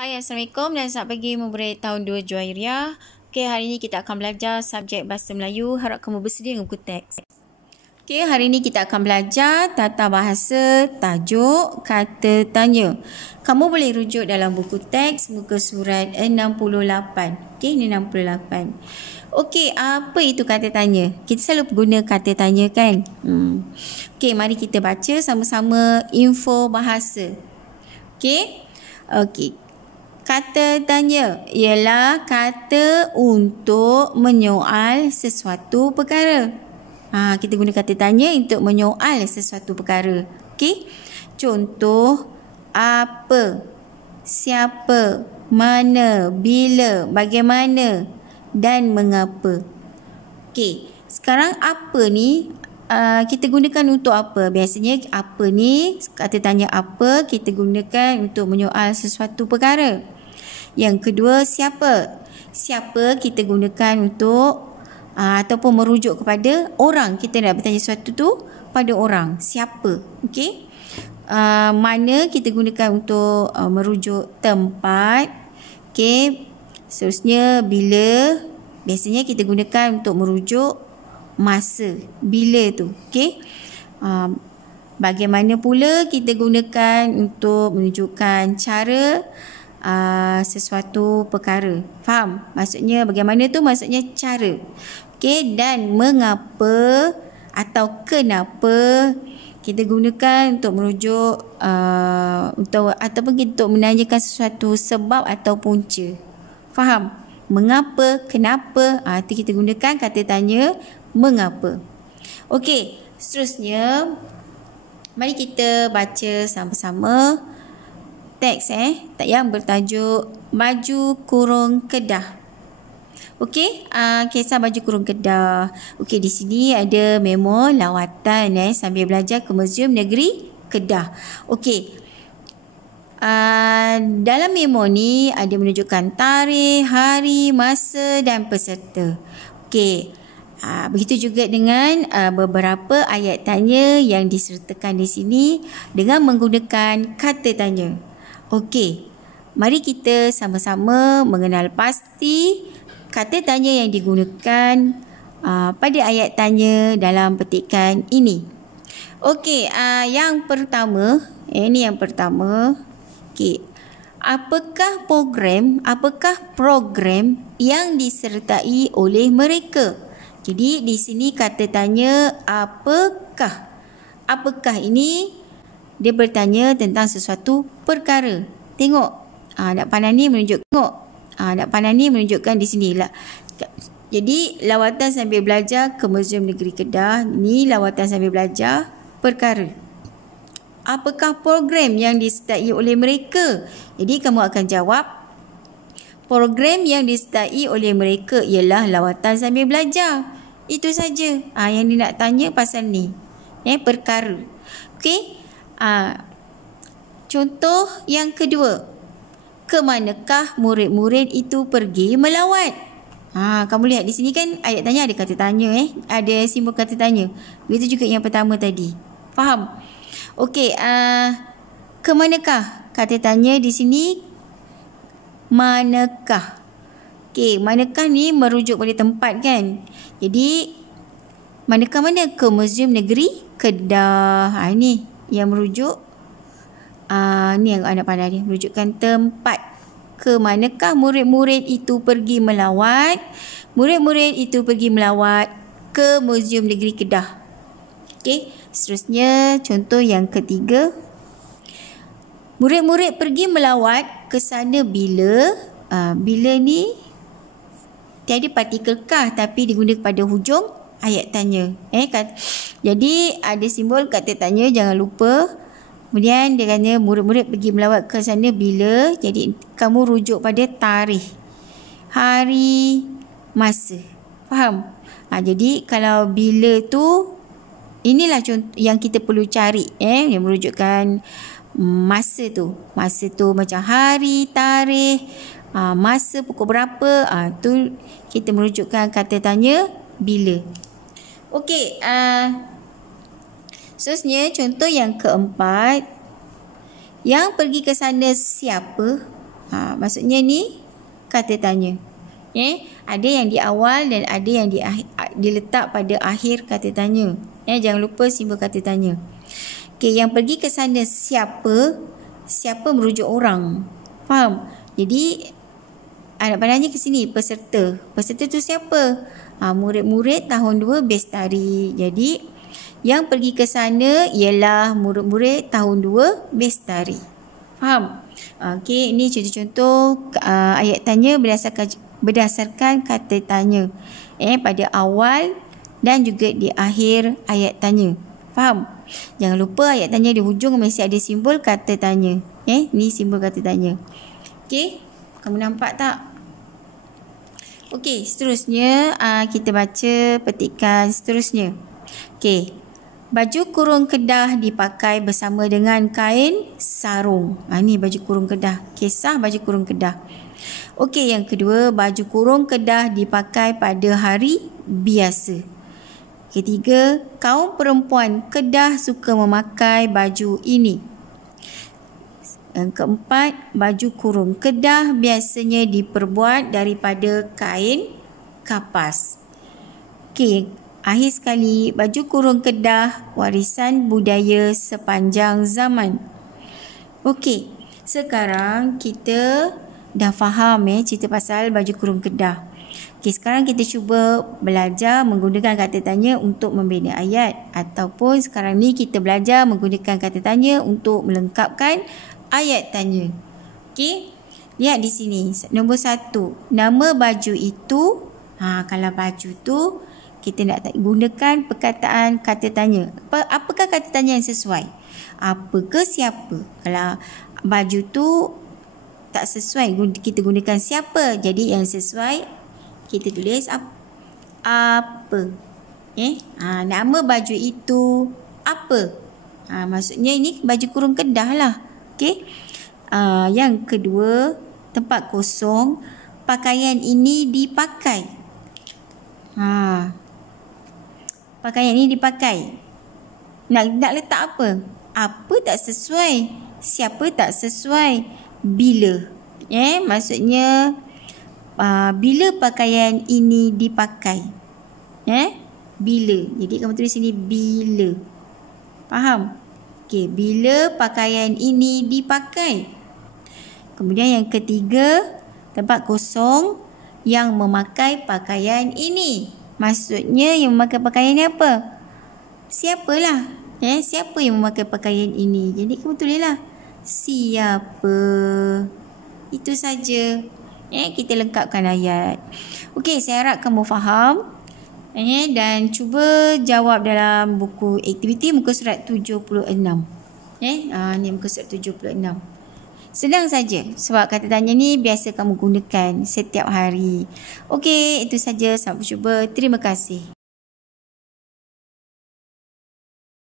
Hai, Assalamualaikum dan selamat pagi murid tahun 2 Juwairiyah. Okey, hari ini kita akan belajar subjek Bahasa Melayu. Harap kamu bersedia dengan buku teks. Okey, hari ini kita akan belajar tata bahasa, tajuk, kata tanya. Kamu boleh rujuk dalam buku teks muka surat 68. Okey, ini 68. Okey, apa itu kata tanya? Kita selalu guna kata tanya kan? Okey, mari kita baca sama-sama info bahasa. Okey? Okey. Kata tanya ialah kata untuk menyoal sesuatu perkara. Kita guna kata tanya untuk menyoal sesuatu perkara. Okey? Contoh, apa, siapa, mana, bila, bagaimana dan mengapa. Okey, sekarang apa ni kita gunakan untuk apa? Biasanya apa ni, kata tanya apa kita gunakan untuk menyoal sesuatu perkara. Yang kedua, siapa. Siapa kita gunakan untuk ataupun merujuk kepada orang. Kita nak bertanya sesuatu tu pada orang. Siapa. Okey. Mana kita gunakan untuk merujuk tempat. Okey. Seterusnya, bila. Biasanya kita gunakan untuk merujuk masa. Bila tu. Okey. Bagaimana pula kita gunakan untuk menunjukkan cara sesuatu perkara. Faham? Maksudnya bagaimana tu? Maksudnya cara. Okey, dan mengapa atau kenapa kita gunakan untuk merujuk ataupun kita untuk menanyakan sesuatu sebab atau punca. Faham? Mengapa, kenapa, itu kita gunakan kata tanya mengapa. Okey, seterusnya mari kita baca sama-sama teks yang bertajuk Baju Kurung Kedah. Okey, kisah baju kurung Kedah. Okey, di sini ada memo lawatan sambil belajar ke Museum Negeri Kedah. Okey. Dalam memo ni ada menunjukkan tarikh, hari, masa dan peserta. Okey. Begitu juga dengan beberapa ayat tanya yang disertakan di sini dengan menggunakan kata tanya. Okey, mari kita sama-sama mengenal pasti kata tanya yang digunakan pada ayat tanya dalam petikan ini. Okey, yang pertama, ini yang pertama. Okey, apakah program yang disertai oleh mereka? Jadi di sini kata tanya apakah. Apakah ini dia bertanya tentang sesuatu perkara. Tengok. Nak panah ni menunjuk. Tengok. Nak panah ni menunjukkan di sini lah. Jadi lawatan sambil belajar ke Museum Negeri Kedah. Ni lawatan sambil belajar perkara. Apakah program yang disertai oleh mereka? Jadi kamu akan jawab. Program yang disertai oleh mereka ialah lawatan sambil belajar. Itu saja. Yang dia nak tanya pasal ni. Perkara. Okey. Contoh yang kedua. Kemanakah murid-murid itu pergi melawat? Kamu lihat di sini kan ayat tanya ada kata tanya. Ada simbol kata tanya. Begitu juga yang pertama tadi. Faham? Okey. Kemanakah? Kata tanya di sini manakah? Okey, manakah ni merujuk pada tempat kan? Jadi manakah mana? Ke Museum Negeri Kedah. Ini yang merujuk. Ni yang anak pandai ni. Merujukkan tempat. Ke manakah murid-murid itu pergi melawat? Murid-murid itu pergi melawat ke Museum Negeri Kedah. Okey. Seterusnya contoh yang ketiga. Murid-murid pergi melawat ke sana bila? Bila ni tiada partikel kah tapi digunakan pada hujung ayat tanya. Jadi ada simbol kata tanya, jangan lupa. Kemudian dia kata murid-murid pergi melawat ke sana bila. Jadi kamu rujuk pada tarikh, hari, masa. Faham? Jadi kalau bila tu, inilah contoh yang kita perlu cari. Yang merujukkan masa tu. Masa tu macam hari, tarikh, masa pukul berapa. Tu kita merujukkan kata tanya bila. Okey. Seterusnya contoh yang keempat. Yang pergi ke sana siapa? Maksudnya ni kata tanya. Ada yang di awal dan ada yang diletak pada akhir kata tanya. Jangan lupa simbol kata tanya. Okey, yang pergi ke sana siapa? Siapa merujuk orang. Faham? Jadi anak pandangnya ke sini peserta. Peserta tu siapa? Murid-murid tahun 2 Bestari. Jadi yang pergi ke sana ialah murid-murid tahun 2 Bestari. Faham? Okey, ini contoh-contoh ayat tanya berdasarkan kata tanya. Pada awal dan juga di akhir ayat tanya. Faham? Jangan lupa ayat tanya di hujung mesti ada simbol kata tanya. Ni simbol kata tanya. Okey, kamu nampak tak? Okey, seterusnya kita baca petikan seterusnya. Okey. Baju kurung kedah dipakai bersama dengan kain sarung. Ni baju kurung kedah. Kisah baju kurung kedah. Okey, yang kedua, baju kurung kedah dipakai pada hari biasa. Ketiga, kaum perempuan Kedah suka memakai baju ini. Yang keempat, baju kurung Kedah biasanya diperbuat daripada kain kapas. Okey, akhir sekali, baju kurung Kedah warisan budaya sepanjang zaman. Okey, sekarang kita dah faham cerita pasal baju kurung Kedah. Okey, sekarang kita cuba belajar menggunakan kata tanya untuk membina ayat. Ataupun sekarang ni kita belajar menggunakan kata tanya untuk melengkapkan ayat tanya. Okey, lihat di sini. Nombor 1, nama baju itu. Kalau baju tu kita nak gunakan perkataan kata tanya. Apakah kata tanya yang sesuai? Apa ke siapa? Kalau baju tu tak sesuai, kita gunakan siapa. Jadi yang sesuai kita tulis apa. Nama baju itu apa? Maksudnya ini baju kurung Kedah lah. Okey. Yang kedua, tempat kosong, pakaian ini dipakai. Pakaian ini dipakai. Nak letak apa? Apa tak sesuai? Siapa tak sesuai? Bila. Maksudnya bila pakaian ini dipakai. Bila. Jadi kamu tulis sini bila. Faham? Okey, bila pakaian ini dipakai. Kemudian yang ketiga, tempat kosong yang memakai pakaian ini. Maksudnya yang memakai pakaian ni apa? Siapalah. Siapa yang memakai pakaian ini? Jadi kamu tulislah siapa. Itu saja. Kita lengkapkan ayat. Okey, saya harap kamu faham. Dan cuba jawab dalam buku aktiviti muka surat 76. Ni muka surat 76. Senang saja sebab kata tanya ni biasa kamu gunakan setiap hari. Okey, itu saja. Sampai jumpa. Terima kasih.